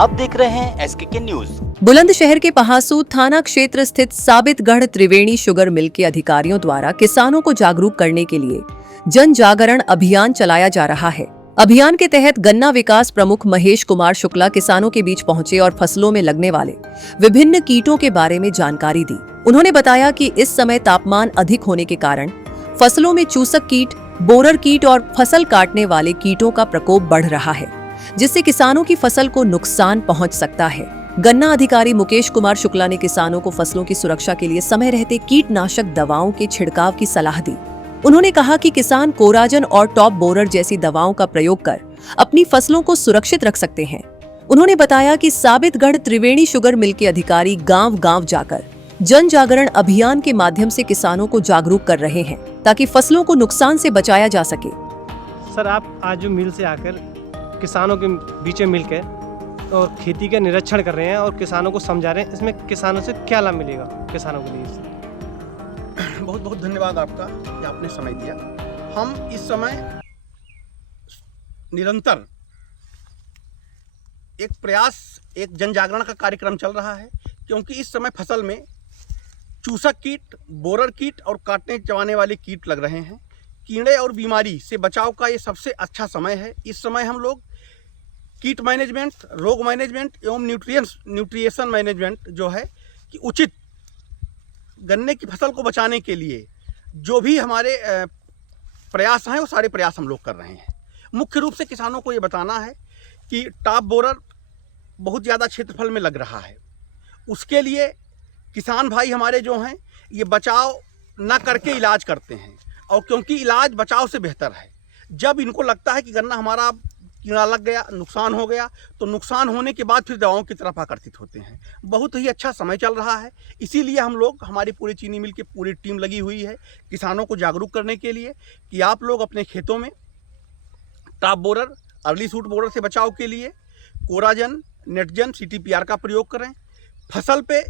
आप देख रहे हैं SKK न्यूज। बुलंदशहर के पहासू थाना क्षेत्र स्थित साबितगढ़ त्रिवेणी शुगर मिल के अधिकारियों द्वारा किसानों को जागरूक करने के लिए जन जागरण अभियान चलाया जा रहा है। अभियान के तहत गन्ना विकास प्रमुख महेश कुमार शुक्ला किसानों के बीच पहुंचे और फसलों में लगने वाले विभिन्न कीटों के बारे में जानकारी दी। उन्होंने बताया कि इस समय तापमान अधिक होने के कारण फसलों में चूसक कीट, बोरर कीट और फसल काटने वाले कीटों का प्रकोप बढ़ रहा है, जिससे किसानों की फसल को नुकसान पहुंच सकता है। गन्ना अधिकारी मुकेश कुमार शुक्ला ने किसानों को फसलों की सुरक्षा के लिए समय रहते कीटनाशक दवाओं के छिड़काव की सलाह दी। उन्होंने कहा कि किसान कोराजन और टॉप बोरर जैसी दवाओं का प्रयोग कर अपनी फसलों को सुरक्षित रख सकते हैं। उन्होंने बताया कि साबितगढ़ त्रिवेणी शुगर मिल के अधिकारी गांव-गांव जाकर जन जागरण अभियान के माध्यम से किसानों को जागरूक कर रहे हैं, ताकि फसलों को नुकसान से बचाया जा सके। सर, आप आज जो मिल से आकर किसानों के बीच में मिलकर और खेती का निरीक्षण कर रहे हैं और किसानों को समझा रहे हैं, इसमें किसानों से क्या लाभ मिलेगा किसानों के लिए? बहुत बहुत धन्यवाद आपका कि आपने समय दिया। हम इस समय निरंतर एक प्रयास, एक जन जागरण का कार्यक्रम चल रहा है, क्योंकि इस समय फसल में चूसक कीट, बोरर कीट और काटने चबाने वाले कीट लग रहे हैं। कीड़े और बीमारी से बचाव का ये सबसे अच्छा समय है। इस समय हम लोग कीट मैनेजमेंट, रोग मैनेजमेंट एवं न्यूट्रिएशन मैनेजमेंट जो है कि उचित गन्ने की फसल को बचाने के लिए जो भी हमारे प्रयास हैं वो सारे प्रयास हम लोग कर रहे हैं। मुख्य रूप से किसानों को ये बताना है कि टॉप बोरर बहुत ज़्यादा क्षेत्रफल में लग रहा है, उसके लिए किसान भाई हमारे जो हैं ये बचाव न करके इलाज करते हैं, और क्योंकि इलाज बचाव से बेहतर है। जब इनको लगता है कि गन्ना हमारा कीड़ा लग गया, नुकसान हो गया, तो नुकसान होने के बाद फिर दवाओं की तरफ आकर्षित होते हैं। बहुत ही अच्छा समय चल रहा है, इसीलिए हम लोग, हमारी पूरी चीनी मिल की पूरी टीम लगी हुई है किसानों को जागरूक करने के लिए कि आप लोग अपने खेतों में top borer, early suit borer से बचाव के लिए कोराजन, नेटजन, CTPR का प्रयोग करें। फसल पे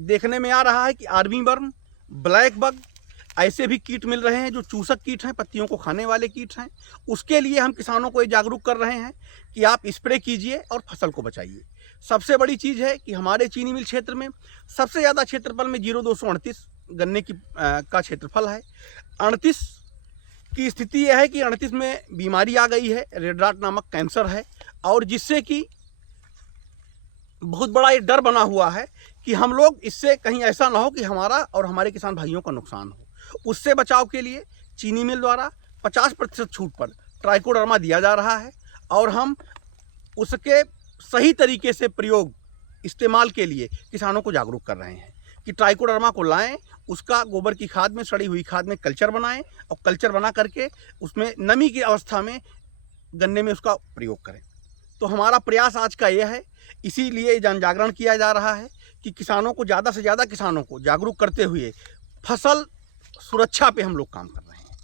देखने में आ रहा है कि आर्मी वर्म, ब्लैक बग ऐसे भी कीट मिल रहे हैं जो चूसक कीट हैं, पत्तियों को खाने वाले कीट हैं। उसके लिए हम किसानों को ये जागरूक कर रहे हैं कि आप स्प्रे कीजिए और फसल को बचाइए। सबसे बड़ी चीज़ है कि हमारे चीनी मिल क्षेत्र में सबसे ज़्यादा क्षेत्रफल में 0238 गन्ने की का क्षेत्रफल है। 38 की स्थिति यह है कि 38 में बीमारी आ गई है, रेड रॉट नामक कैंसर है, और जिससे कि बहुत बड़ा ये डर बना हुआ है कि हम लोग इससे कहीं ऐसा ना हो कि हमारा और हमारे किसान भाइयों का नुकसान हो। उससे बचाव के लिए चीनी मिल द्वारा 50% छूट पर ट्राइकोडर्मा दिया जा रहा है, और हम उसके सही तरीके से प्रयोग, इस्तेमाल के लिए किसानों को जागरूक कर रहे हैं कि ट्राइकोडर्मा को लाएं, उसका गोबर की खाद में, सड़ी हुई खाद में कल्चर बनाएं, और कल्चर बना करके उसमें नमी की अवस्था में गन्ने में उसका प्रयोग करें। तो हमारा प्रयास आज का यह है, इसीलिए जन जागरण किया जा रहा है कि किसानों को, ज़्यादा से ज़्यादा किसानों को जागरूक करते हुए फसल सुरक्षा पे हम लोग काम कर रहे हैं।